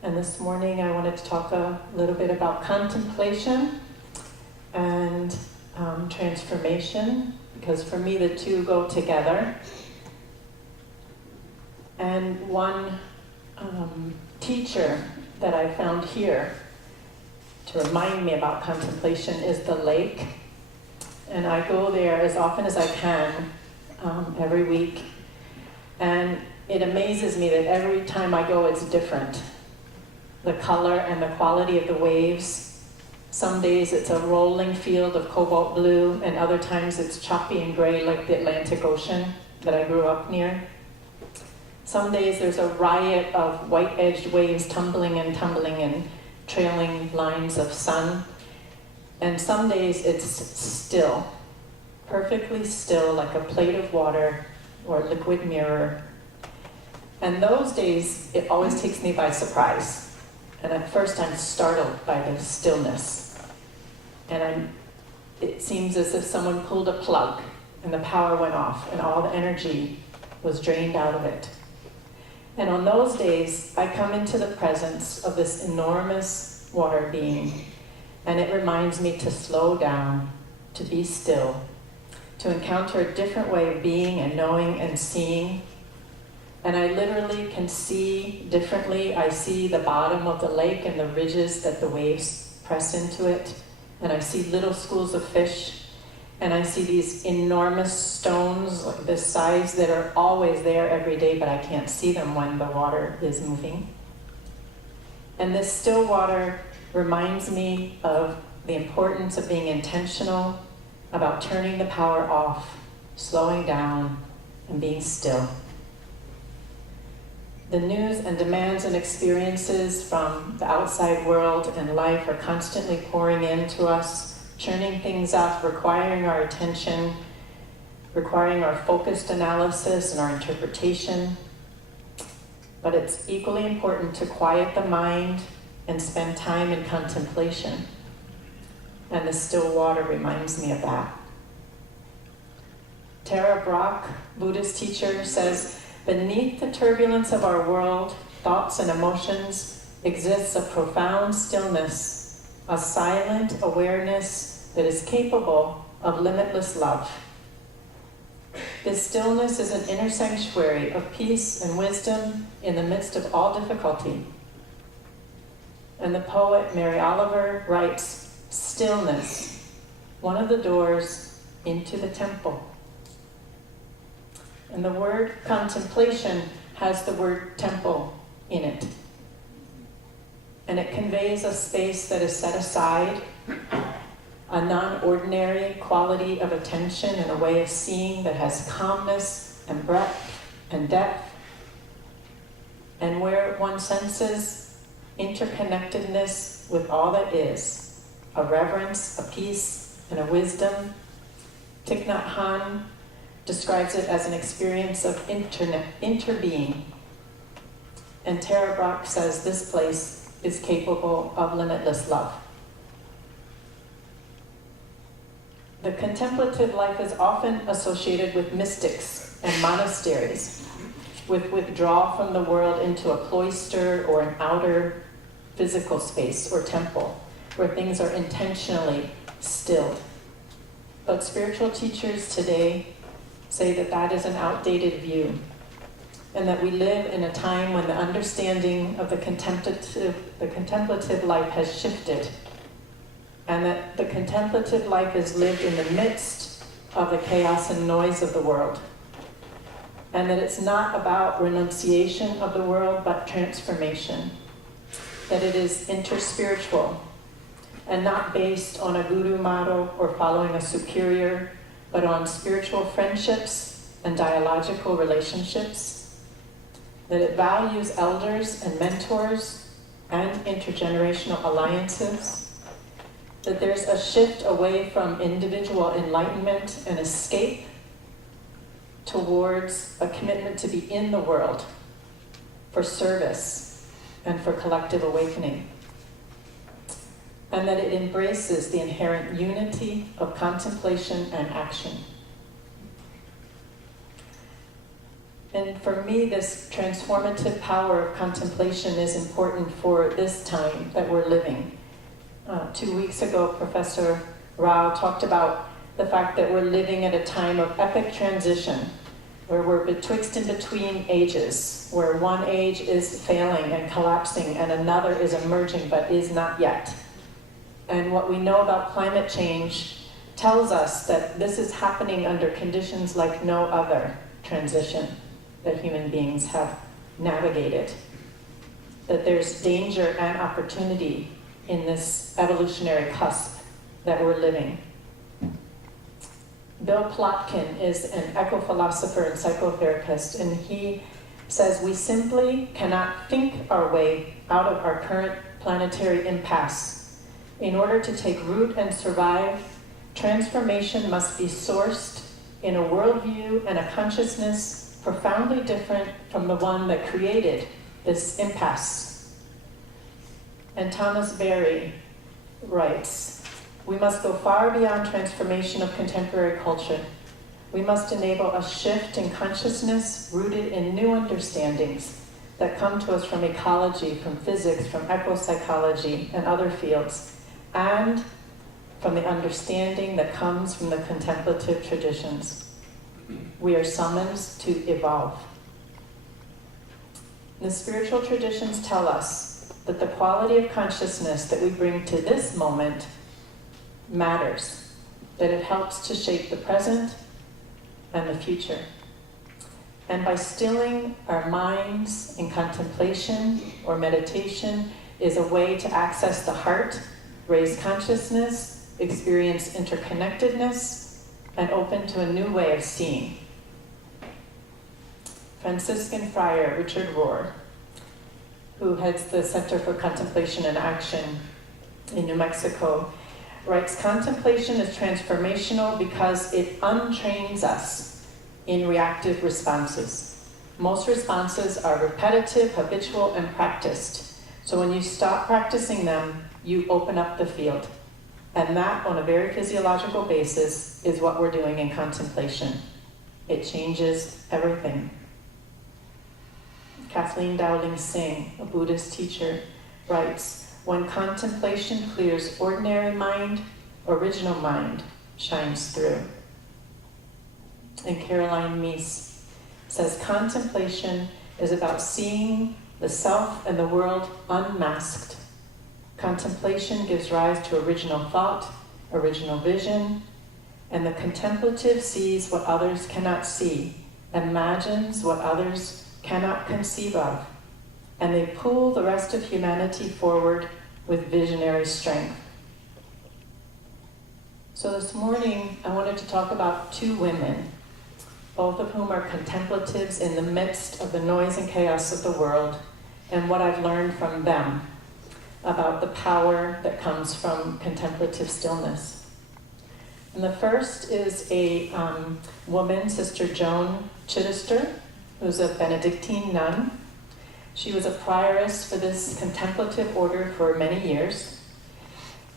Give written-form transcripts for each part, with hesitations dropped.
And this morning I wanted to talk a little bit about contemplation and transformation, because for me the two go together. And one teacher that I found here to remind me about contemplation is the lake. And I go there as often as I can every week. And it amazes me that every time I go it's different. The color and the quality of the waves. Some days it's a rolling field of cobalt blue, and other times it's choppy and gray like the Atlantic Ocean that I grew up near. Some days there's a riot of white-edged waves tumbling and trailing lines of sun. And some days it's still, perfectly still, like a plate of water or a liquid mirror. And those days, it always takes me by surprise. And at first I'm startled by the stillness. And it seems as if someone pulled a plug and the power went off and all the energy was drained out of it. And on those days, I come into the presence of this enormous water being, and it reminds me to slow down, to be still, to encounter a different way of being and knowing and seeing. And I literally can see differently. I see the bottom of the lake and the ridges that the waves press into it, and I see little schools of fish. And I see these enormous stones like this size that are always there every day, but I can't see them when the water is moving. And this still water reminds me of the importance of being intentional about turning the power off, slowing down, and being still. The news and demands and experiences from the outside world and life are constantly pouring into us, churning things up, requiring our attention, requiring our focused analysis and our interpretation. But it's equally important to quiet the mind and spend time in contemplation. And the still water reminds me of that. Tara Brach, Buddhist teacher, says, beneath the turbulence of our world, thoughts and emotions, exists a profound stillness, a silent awareness that is capable of limitless love. This stillness is an inner sanctuary of peace and wisdom in the midst of all difficulty. And the poet Mary Oliver writes, stillness, one of the doors into the temple. And the word contemplation has the word temple in it. And it conveys a space that is set aside, a non-ordinary quality of attention and a way of seeing that has calmness and breadth and depth, and where one senses interconnectedness with all that is, a reverence, a peace, and a wisdom. Thich Nhat Hanh describes it as an experience of interbeing. And Tara Brach says this place is capable of limitless love. The contemplative life is often associated with mystics and monasteries, with withdrawal from the world into a cloister or an outer physical space or temple, where things are intentionally stilled. But spiritual teachers today say that that is an outdated view, and that we live in a time when the understanding of the contemplative life has shifted, and that the contemplative life is lived in the midst of the chaos and noise of the world, and that it's not about renunciation of the world, but transformation, that it is interspiritual, and not based on a guru model or following a superior, but on spiritual friendships and dialogical relationships, that it values elders and mentors and intergenerational alliances, that there's a shift away from individual enlightenment and escape towards a commitment to be in the world for service and for collective awakening, and that it embraces the inherent unity of contemplation and action. And for me, this transformative power of contemplation is important for this time that we're living. 2 weeks ago, Professor Rao talked about the fact that we're living at a time of epic transition, where we're betwixt and between ages, where one age is failing and collapsing and another is emerging but is not yet. And what we know about climate change tells us that this is happening under conditions like no other transition that human beings have navigated. That there's danger and opportunity in this evolutionary cusp that we're living. Bill Plotkin is an eco-philosopher and psychotherapist, and he says we simply cannot think our way out of our current planetary impasse. In order to take root and survive, transformation must be sourced in a worldview and a consciousness profoundly different from the one that created this impasse. And Thomas Berry writes, "We must go far beyond transformation of contemporary culture. We must enable a shift in consciousness rooted in new understandings that come to us from ecology, from physics, from eco-psychology and other fields, and from the understanding that comes from the contemplative traditions. We are summoned to evolve." The spiritual traditions tell us that the quality of consciousness that we bring to this moment matters, that it helps to shape the present and the future. And by stilling our minds in contemplation or meditation is a way to access the heart, raise consciousness, experience interconnectedness, and open to a new way of seeing. Franciscan friar Richard Rohr, who heads the Center for Contemplation and Action in New Mexico, writes, "Contemplation is transformational because it untrains us in reactive responses. Most responses are repetitive, habitual, and practiced. So when you stop practicing them, you open up the field. And that, on a very physiological basis, is what we're doing in contemplation. It changes everything." Kathleen Dowling Singh, a Buddhist teacher, writes, "When contemplation clears ordinary mind, original mind shines through." And Caroline Meese says, "Contemplation is about seeing the self and the world unmasked. Contemplation gives rise to original thought, original vision, and the contemplative sees what others cannot see, imagines what others cannot conceive of, and they pull the rest of humanity forward with visionary strength." So this morning, I wanted to talk about two women, both of whom are contemplatives in the midst of the noise and chaos of the world, and what I've learned from them about the power that comes from contemplative stillness. And the first is a woman, Sister Joan Chittister, who's a Benedictine nun. She was a prioress for this contemplative order for many years.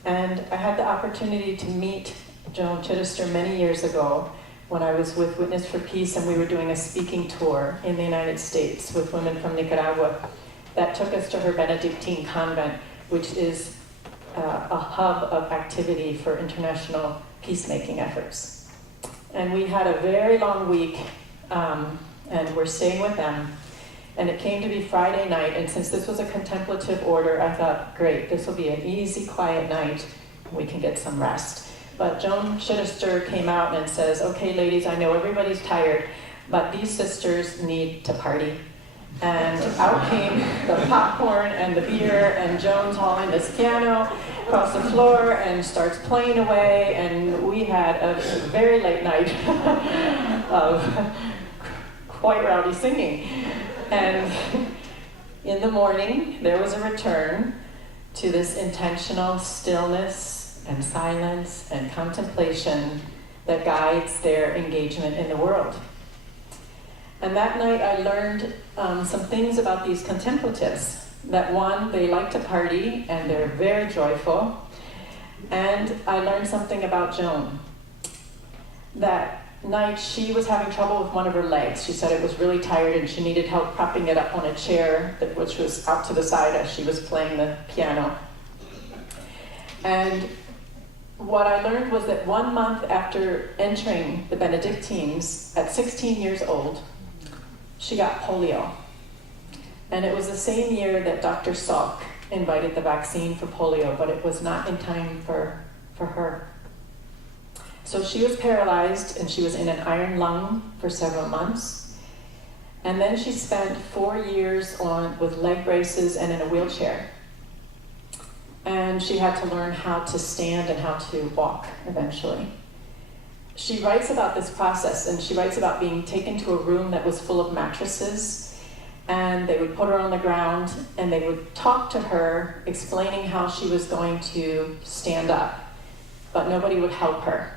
And I had the opportunity to meet Joan Chittister many years ago when I was with Witness for Peace, and we were doing a speaking tour in the United States with women from Nicaragua. That took us to her Benedictine convent, which is a hub of activity for international peacemaking efforts. And we had a very long week, and we're staying with them. And it came to be Friday night, and since this was a contemplative order, I thought, great, this will be an easy, quiet night. We can get some rest. But Joan Chittister came out and says, "Okay, ladies, I know everybody's tired, but these sisters need to party." And out came the popcorn and the beer, and Joan's hauling this piano across the floor and starts playing away, and we had a very late night of quite rowdy singing. And in the morning, there was a return to this intentional stillness and silence and contemplation that guides their engagement in the world. And that night I learned some things about these contemplatives. That one, they like to party and they're very joyful. And I learned something about Joan. That night, she was having trouble with one of her legs. She said it was really tired and she needed help propping it up on a chair, which was out to the side as she was playing the piano. And what I learned was that 1 month after entering the Benedictines, at 16 years old, she got polio. And it was the same year that Dr. Salk invited the vaccine for polio, but it was not in time for her. So she was paralyzed and she was in an iron lung for several months. And then she spent 4 years with leg braces and in a wheelchair. And she had to learn how to stand and how to walk eventually. She writes about this process, and she writes about being taken to a room that was full of mattresses, and they would put her on the ground and they would talk to her, explaining how she was going to stand up, but nobody would help her.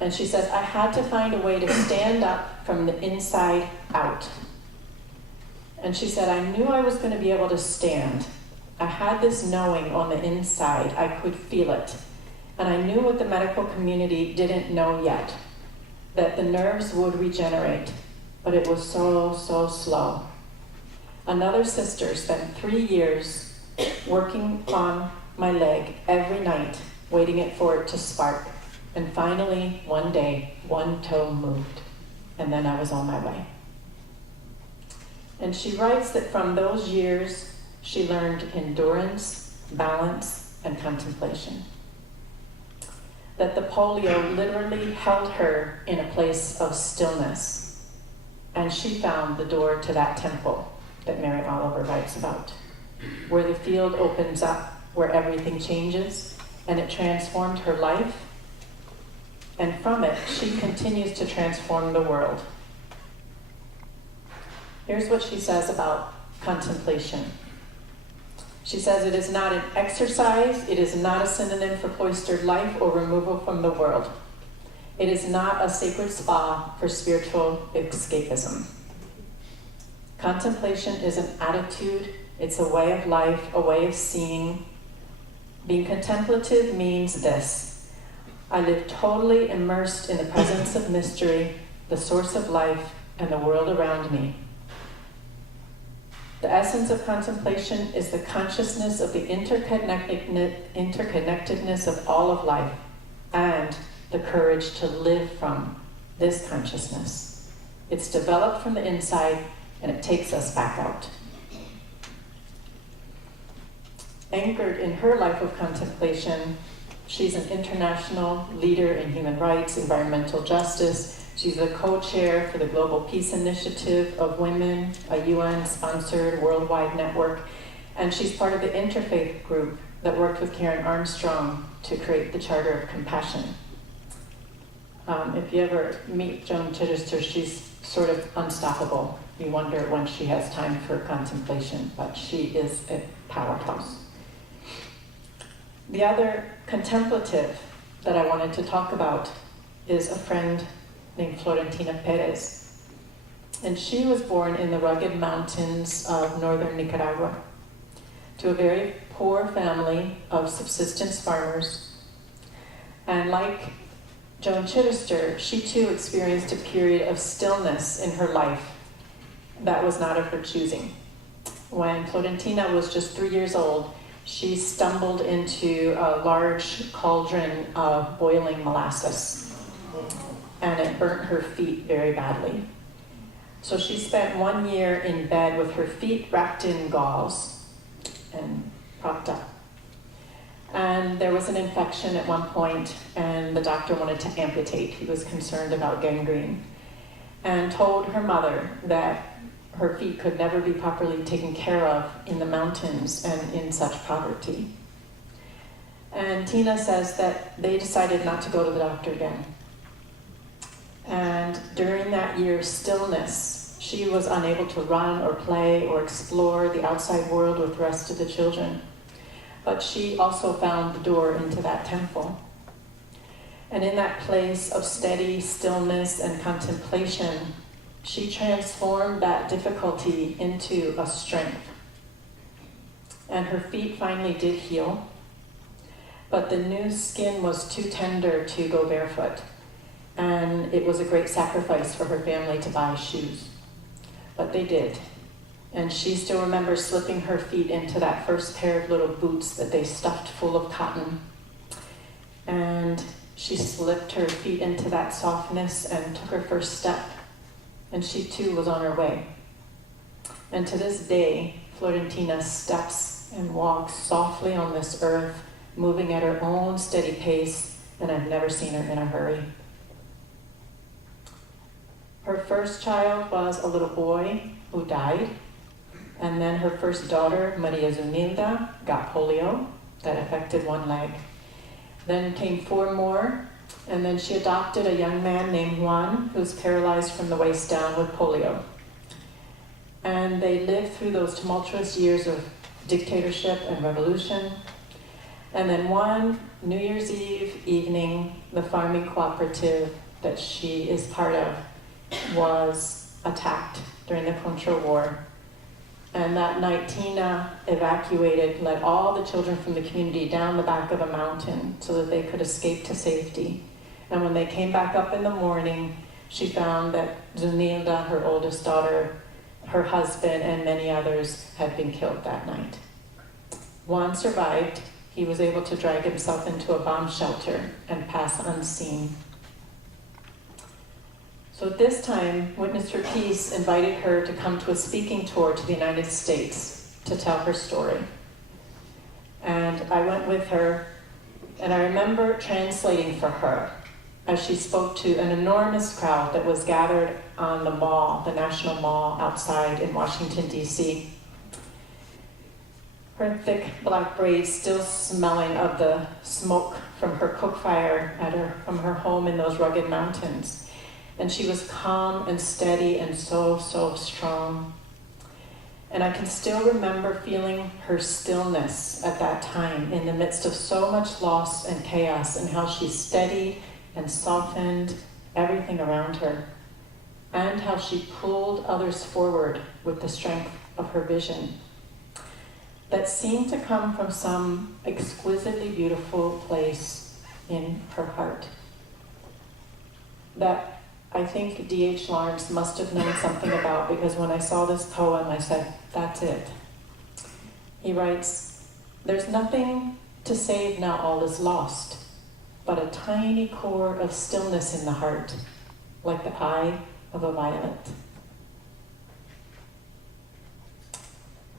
And she says, I had to find a way to stand up from the inside out. And she said, I knew I was going to be able to stand. I had this knowing on the inside. I could feel it. And I knew what the medical community didn't know yet, that the nerves would regenerate, but it was so, so slow. Another sister spent 3 years working on my leg every night, waiting for it to spark. And finally, one day, one toe moved, and then I was on my way. And she writes that from those years, she learned endurance, balance, and contemplation. That the polio literally held her in a place of stillness, and she found the door to that temple that Mary Oliver writes about, where the field opens up, where everything changes, and it transformed her life. And from it, she continues to transform the world. Here's what she says about contemplation. She says, it is not an exercise, it is not a synonym for cloistered life or removal from the world. It is not a sacred spa for spiritual escapism. Contemplation is an attitude, it's a way of life, a way of seeing. Being contemplative means this: I live totally immersed in the presence of mystery, the source of life, and the world around me. The essence of contemplation is the consciousness of the interconnectedness of all of life and the courage to live from this consciousness. It's developed from the inside and it takes us back out. Anchored in her life of contemplation, she's an international leader in human rights, environmental justice. She's the co-chair for the Global Peace Initiative of Women, a UN-sponsored worldwide network, and she's part of the interfaith group that worked with Karen Armstrong to create the Charter of Compassion. If you ever meet Joan Chittister, she's sort of unstoppable. You wonder when she has time for contemplation, but she is a powerhouse. The other contemplative that I wanted to talk about is a friend named Florentina Perez. And she was born in the rugged mountains of northern Nicaragua to a very poor family of subsistence farmers. And like Joan Chittister, she too experienced a period of stillness in her life that was not of her choosing. When Florentina was just 3 years old, she stumbled into a large cauldron of boiling molasses, and it burnt her feet very badly. So she spent 1 year in bed with her feet wrapped in gauze and propped up. And there was an infection at one point, and the doctor wanted to amputate. He was concerned about gangrene, and told her mother that her feet could never be properly taken care of in the mountains and in such poverty. And Tina says that they decided not to go to the doctor again. And during that year of stillness, she was unable to run or play or explore the outside world with the rest of the children. But she also found the door into that temple. And in that place of steady stillness and contemplation, she transformed that difficulty into a strength. And her feet finally did heal, but the new skin was too tender to go barefoot. and it was a great sacrifice for her family to buy shoes. But they did. And she still remembers slipping her feet into that first pair of little boots that they stuffed full of cotton. And she slipped her feet into that softness and took her first step. And she too was on her way. And to this day, Florentina steps and walks softly on this earth, moving at her own steady pace, and I've never seen her in a hurry. Her first child was a little boy who died, and then her first daughter, Maria Zunilda, got polio that affected one leg. Then came 4 more, and then she adopted a young man named Juan, who's paralyzed from the waist down with polio. And they lived through those tumultuous years of dictatorship and revolution. And then one New Year's Eve evening, the farming cooperative that she is part of was attacked during the Contra War. And that night, Tina evacuated, led all the children from the community down the back of a mountain so that they could escape to safety. And when they came back up in the morning, she found that Zunilda, her oldest daughter, her husband, and many others had been killed that night. Juan survived. He was able to drag himself into a bomb shelter and pass unseen. So at this time, Witness for Peace invited her to come to a speaking tour to the United States to tell her story. And I went with her, and I remember translating for her as she spoke to an enormous crowd that was gathered on the mall, the National Mall outside in Washington, D.C. Her thick black braids still smelling of the smoke from her cook fire from her home in those rugged mountains. And she was calm and steady and so, so strong. And I can still remember feeling her stillness at that time in the midst of so much loss and chaos, and how she steadied and softened everything around her, and how she pulled others forward with the strength of her vision that seemed to come from some exquisitely beautiful place in her heart. That I think D.H. Lawrence must have known something about, because when I saw this poem, I said, that's it. He writes, "There's nothing to save now, all is lost, but a tiny core of stillness in the heart, like the eye of a violet."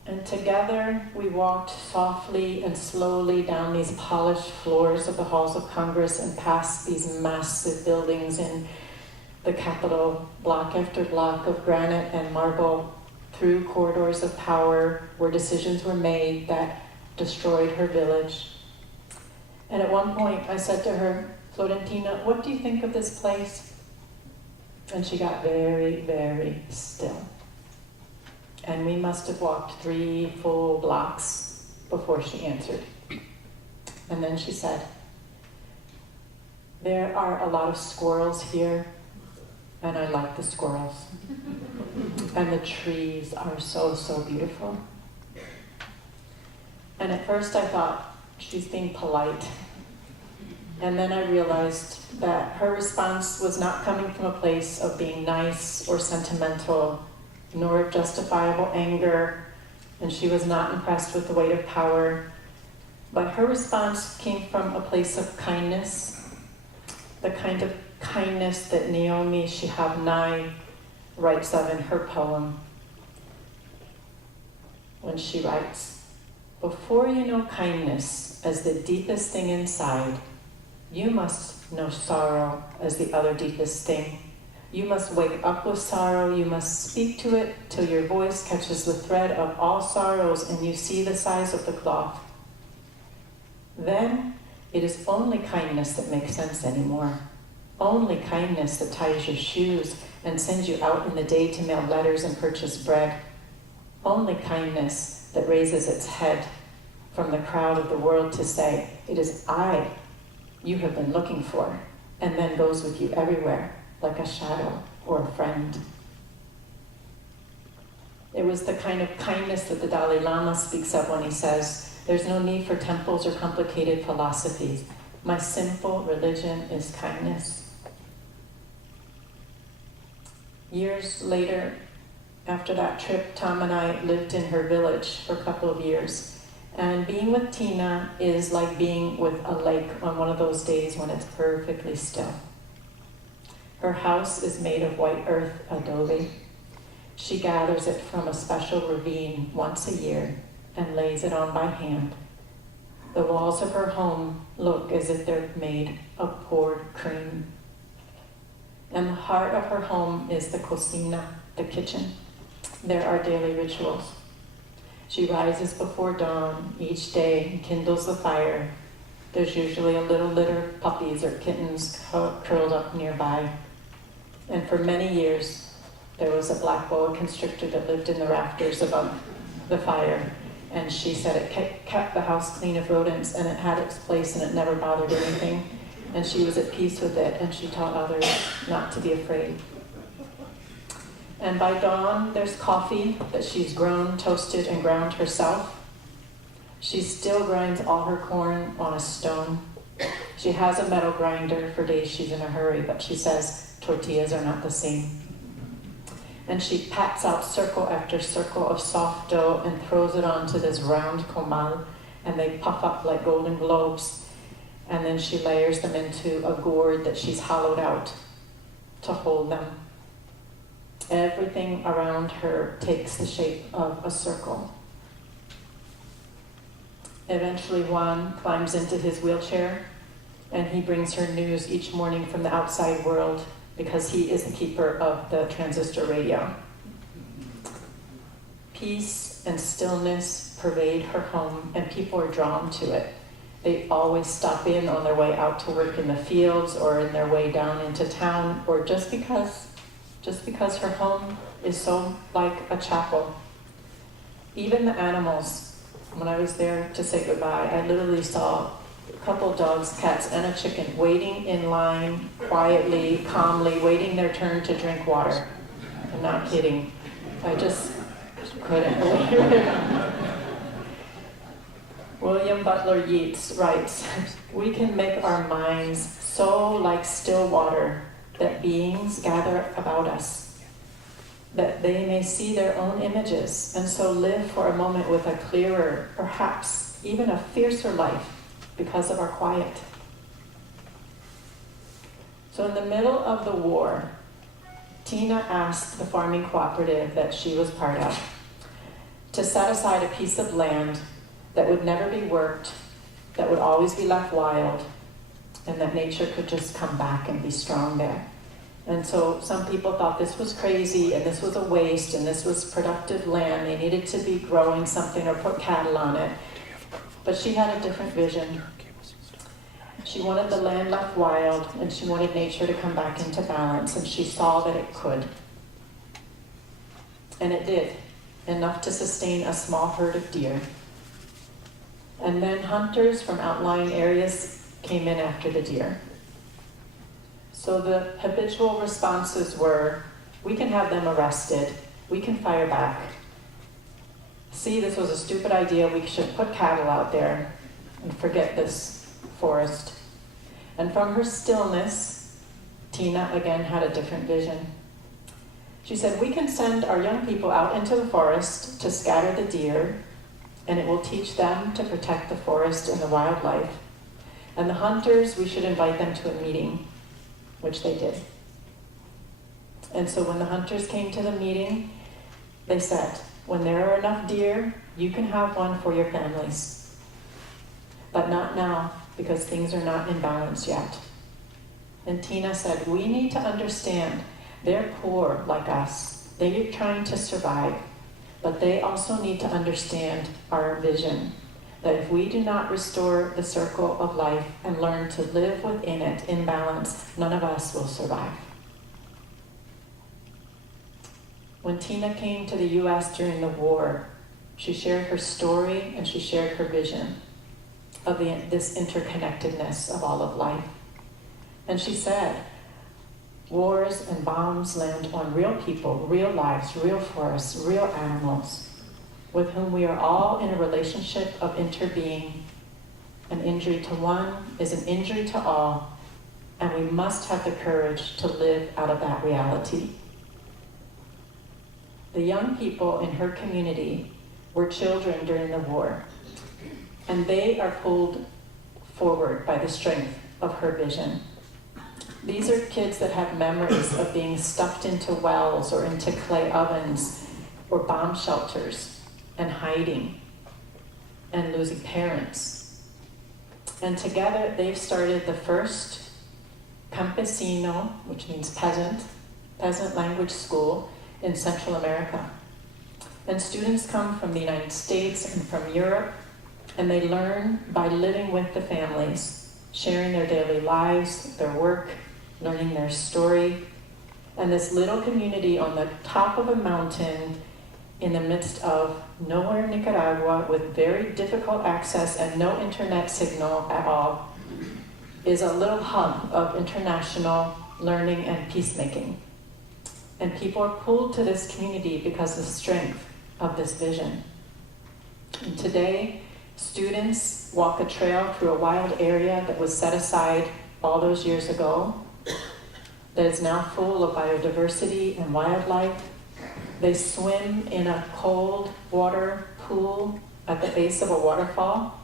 And together we walked softly and slowly down these polished floors of the halls of Congress and past these massive buildings in the Capitol, block after block of granite and marble, through corridors of power where decisions were made that destroyed her village. And at one point I said to her, "Florentina, what do you think of this place?" And she got very, very still. And we must have walked 3 full blocks before she answered. And then she said, "There are a lot of squirrels here, and I like the squirrels. And the trees are so, so beautiful." And at first I thought, she's being polite. And then I realized that her response was not coming from a place of being nice or sentimental, nor of justifiable anger, and she was not impressed with the weight of power. But her response came from a place of kindness, the kind of kindness that Naomi Shihab Nye writes of in her poem, when she writes, "Before you know kindness as the deepest thing inside, you must know sorrow as the other deepest thing. You must wake up with sorrow, you must speak to it till your voice catches the thread of all sorrows and you see the size of the cloth. Then it is only kindness that makes sense anymore. Only kindness that ties your shoes and sends you out in the day to mail letters and purchase bread. Only kindness that raises its head from the crowd of the world to say, 'It is I you have been looking for,' and then goes with you everywhere, like a shadow or a friend." It was the kind of kindness that the Dalai Lama speaks of when he says, "There's no need for temples or complicated philosophies. My simple religion is kindness." Years later, after that trip, Tom and I lived in her village for a couple of years. And being with Tina is like being with a lake on one of those days when it's perfectly still. Her house is made of white earth adobe. She gathers it from a special ravine once a year and lays it on by hand. The walls of her home look as if they're made of poured cream. And the heart of her home is the cocina, the kitchen. There are daily rituals. She rises before dawn each day and kindles the fire. There's usually a little litter of puppies or kittens curled up nearby. And for many years, there was a black boa constrictor that lived in the rafters above the fire. And she said it kept the house clean of rodents, and it had its place, and it never bothered anything. And she was at peace with it, and she taught others not to be afraid. And by dawn, there's coffee that she's grown, toasted, and ground herself. She still grinds all her corn on a stone. She has a metal grinder for days she's in a hurry, but she says tortillas are not the same. And she pats out circle after circle of soft dough and throws it onto this round comal, and they puff up like golden globes. And then she layers them into a gourd that she's hollowed out to hold them. Everything around her takes the shape of a circle. Eventually Juan climbs into his wheelchair, and he brings her news each morning from the outside world because he is the keeper of the transistor radio. Peace and stillness pervade her home, and people are drawn to it. They always stop in on their way out to work in the fields or in their way down into town, or just because her home is so like a chapel. Even the animals, when I was there to say goodbye, I literally saw a couple dogs, cats, and a chicken waiting in line, quietly, calmly, waiting their turn to drink water. I'm not kidding. I just couldn't believe it. William Butler Yeats writes, "We can make our minds so like still water that beings gather about us, that they may see their own images, and so live for a moment with a clearer, perhaps even a fiercer life because of our quiet." So in the middle of the war, Tina asked the farming cooperative that she was part of to set aside a piece of land that would never be worked, that would always be left wild, and that nature could just come back and be strong there. And so some people thought this was crazy, and this was a waste, and this was productive land. They needed to be growing something or put cattle on it. But she had a different vision. She wanted the land left wild, and she wanted nature to come back into balance, and she saw that it could. And it did, enough to sustain a small herd of deer. And then hunters from outlying areas came in after the deer. So the habitual responses were, we can have them arrested, we can fire back. See, this was a stupid idea, we should put cattle out there and forget this forest. And from her stillness, Tina again had a different vision. She said, we can send our young people out into the forest to scatter the deer, and it will teach them to protect the forest and the wildlife. And the hunters, we should invite them to a meeting, which they did. And so when the hunters came to the meeting, they said, when there are enough deer, you can have one for your families. But not now, because things are not in balance yet. And Tina said, we need to understand they're poor like us. They're trying to survive. But they also need to understand our vision, that if we do not restore the circle of life and learn to live within it in balance, none of us will survive. When Tina came to the US during the war, she shared her story and she shared her vision of this interconnectedness of all of life. And she said, wars and bombs land on real people, real lives, real forests, real animals, with whom we are all in a relationship of interbeing. An injury to one is an injury to all, and we must have the courage to live out of that reality. the young people in her community were children during the war, and they are pulled forward by the strength of her vision. These are kids that have memories of being stuffed into wells or into clay ovens or bomb shelters and hiding and losing parents. And together they've started the first campesino, which means peasant language school in Central America. And students come from the United States and from Europe, and they learn by living with the families, sharing their daily lives, their work, learning their story. And this little community on the top of a mountain in the midst of nowhere in Nicaragua with very difficult access and no internet signal at all is a little hub of international learning and peacemaking. And people are pulled to this community because of the strength of this vision. And today, students walk a trail through a wild area that was set aside all those years ago, that is now full of biodiversity and wildlife. They swim in a cold water pool at the base of a waterfall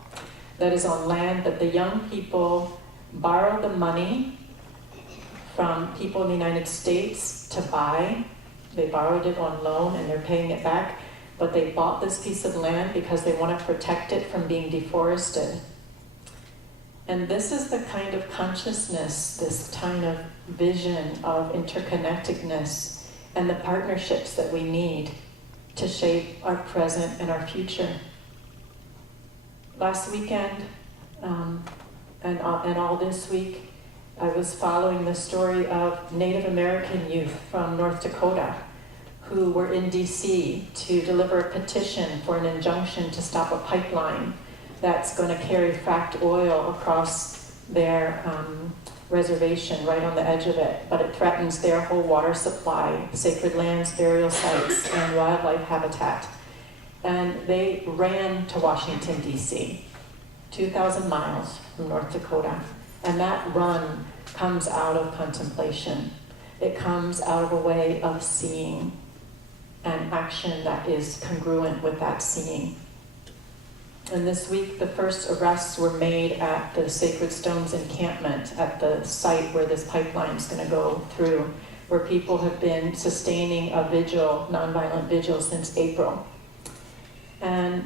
that is on land that the young people borrow the money from people in the United States to buy. They borrowed it on loan and they're paying it back, but they bought this piece of land because they want to protect it from being deforested. And this is the kind of consciousness, this kind of vision of interconnectedness and the partnerships that we need to shape our present and our future. Last weekend and all this week, I was following the story of Native American youth from North Dakota who were in DC to deliver a petition for an injunction to stop a pipeline that's going to carry fracked oil across their reservation right on the edge of it, but it threatens their whole water supply, sacred lands, burial sites, and wildlife habitat. And they ran to Washington, D.C., 2,000 miles from North Dakota. And that run comes out of contemplation. It comes out of a way of seeing and action that is congruent with that seeing. And this week, the first arrests were made at the Sacred Stones encampment at the site where this pipeline is going to go through, where people have been sustaining a vigil, nonviolent vigil, since April. And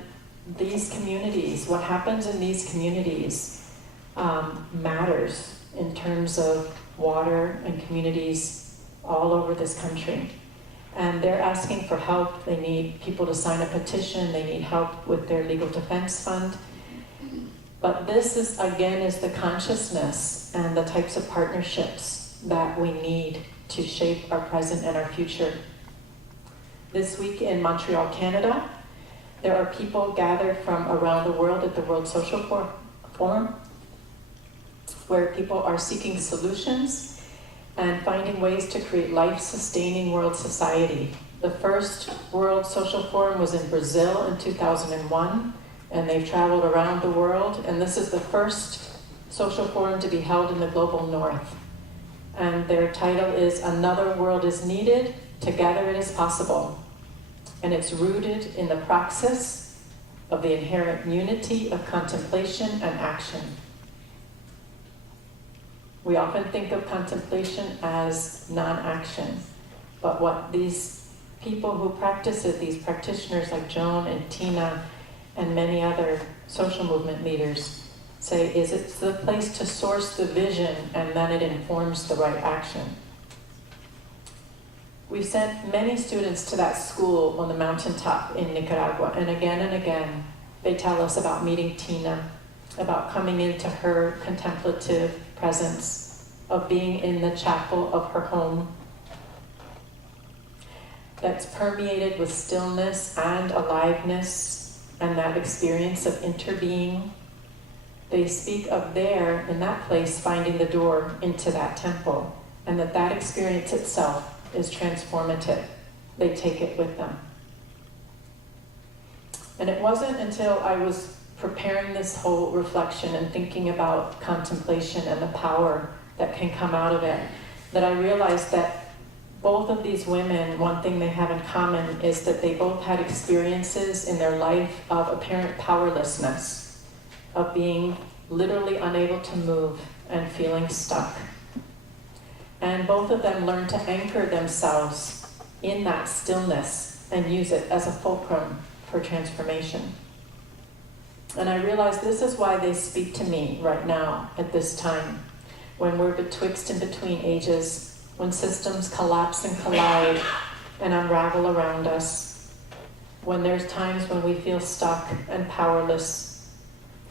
these communities, what happens in these communities matters in terms of water and communities all over this country. And they're asking for help. They need people to sign a petition. They need help with their legal defense fund. But this is, again, is the consciousness and the types of partnerships that we need to shape our present and our future. This week in Montreal, Canada, there are people gathered from around the world at the World Social Forum, where people are seeking solutions and finding ways to create life-sustaining world society. The first World Social Forum was in Brazil in 2001, and they've traveled around the world, and this is the first social forum to be held in the global north. And their title is Another World is Needed, Together It is Possible. And it's rooted in the praxis of the inherent unity of contemplation and action. We often think of contemplation as non-action, but what these people who practice it, these practitioners like Joan and Tina and many other social movement leaders, say is it's the place to source the vision and then it informs the right action. We've sent many students to that school on the mountaintop in Nicaragua, and again, they tell us about meeting Tina, about coming into her contemplative presence, of being in the chapel of her home that's permeated with stillness and aliveness and that experience of interbeing. They speak of there, in that place, finding the door into that temple, and that experience itself is transformative. They take it with them. And it wasn't until I was preparing this whole reflection and thinking about contemplation and the power that can come out of it that I realized that both of these women, one thing they have in common is that they both had experiences in their life of apparent powerlessness, of being literally unable to move and feeling stuck. And both of them learned to anchor themselves in that stillness and use it as a fulcrum for transformation. And I realize this is why they speak to me right now at this time, when we're betwixt and between ages, when systems collapse and collide and unravel around us, when there's times when we feel stuck and powerless,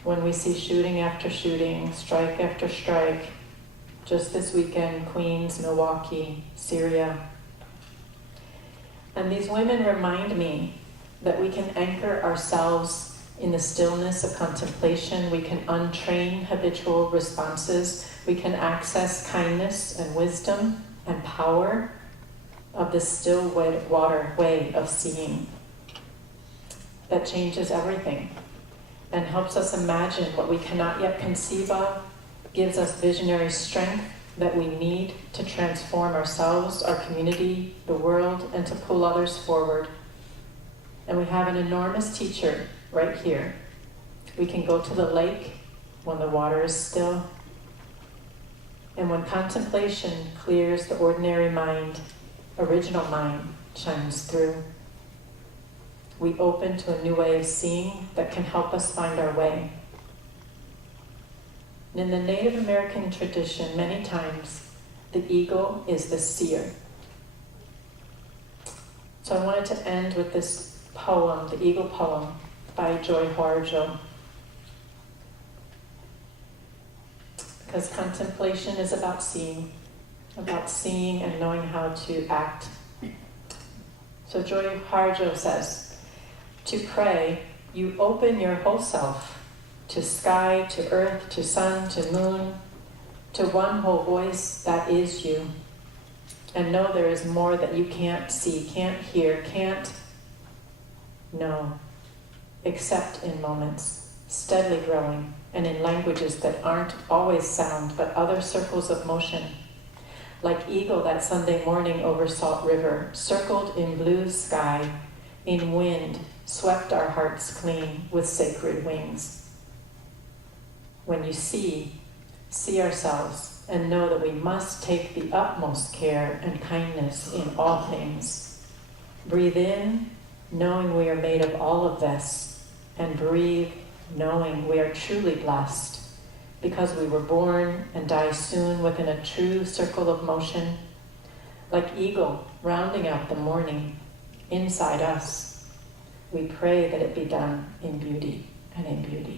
when we see shooting after shooting, strike after strike, just this weekend, Queens, Milwaukee, Syria. And these women remind me that we can anchor ourselves in the stillness of contemplation. We can untrain habitual responses. We can access kindness and wisdom and power of the still water way of seeing that changes everything and helps us imagine what we cannot yet conceive of, gives us visionary strength that we need to transform ourselves, our community, the world, and to pull others forward. And we have an enormous teacher right here. We can go to the lake when the water is still. And when contemplation clears the ordinary mind, original mind shines through. We open to a new way of seeing that can help us find our way. And in the Native American tradition, many times, the eagle is the seer. So I wanted to end with this poem, the Eagle poem, by Joy Harjo. Because contemplation is about seeing and knowing how to act. So Joy Harjo says, to pray, you open your whole self, to sky, to earth, to sun, to moon, to one whole voice that is you. And know there is more that you can't see, can't hear, can't know, except in moments, steadily growing, and in languages that aren't always sound, but other circles of motion. Like eagle that Sunday morning over Salt River, circled in blue sky, in wind, swept our hearts clean with sacred wings. When you see ourselves and know that we must take the utmost care and kindness in all things. Breathe in, knowing we are made of all of this, and breathe, knowing we are truly blessed, because we were born and die soon within a true circle of motion, like eagle rounding out the morning inside us. We pray that it be done in beauty and in beauty.